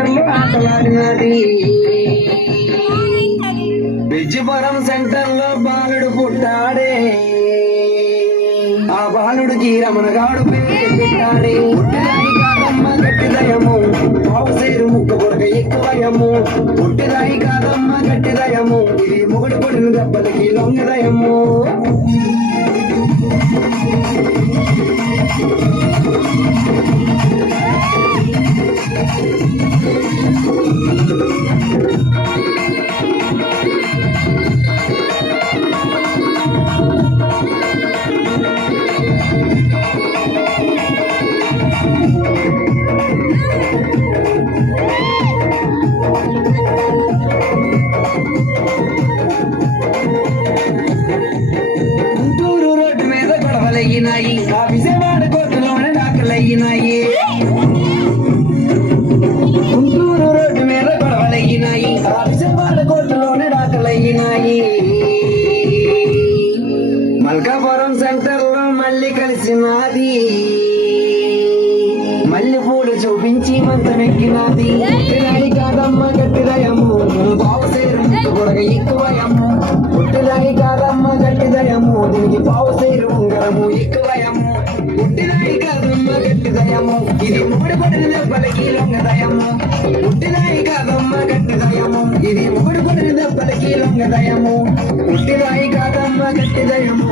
సెంటర్లో ఆటలాడినది. బిజ్జిపురం సెంటర్లో బాలుడు పుట్టాడే. ఆ బాలుడికి రమణగాడు పేరు పెట్టాడే. పుట్టిదాయి కాదమ్మ గట్టిదయము, పావుసేరు ముక్క పొడగ ఎక్కువయము. పుట్టిదాయి కాదమ్మ గట్టిదయము, ఇది మొగుడు కొడిన దెబ్బలకి లొంగదయము. గుంటూరు రోడ్డు మీద గొడవలయ్యినాయి, ఆ విజయవాడ కోర్టులోనే దాఖలయ్యినాయి. గుంటూరు రోడ్డు మీద గొడవలయ్యినాయి, ఆ విజయవాడ కోర్టులోనే దాఖలయ్యినాయి. మల్కాపురం సెంటర్లో మళ్ళీ కలిసినది. మల్లె పూలు చూపించి మంచమెక్కినది. పుట్టిదాయి కాదమ్మ గట్టిదయము, పావుసేరు గొడగ ఎక్కువయము. పుట్టిదాయి కాదమ్మ గట్టిదయము, దీనికి పావుసేరు ఉంగరము ఎక్కువయము. పుట్టిదాయి కాదమ్మ గట్టిదయము, ఇది మూడు పడిన దెబ్బలకి లొంగదయము. పుట్టిదాయి కాదమ్మ గట్టిదయము, ఇది మూడు పడిన దెబ్బలకి లొంగదయము. పుట్టిదాయి కాదమ్మ గట్టిదయము,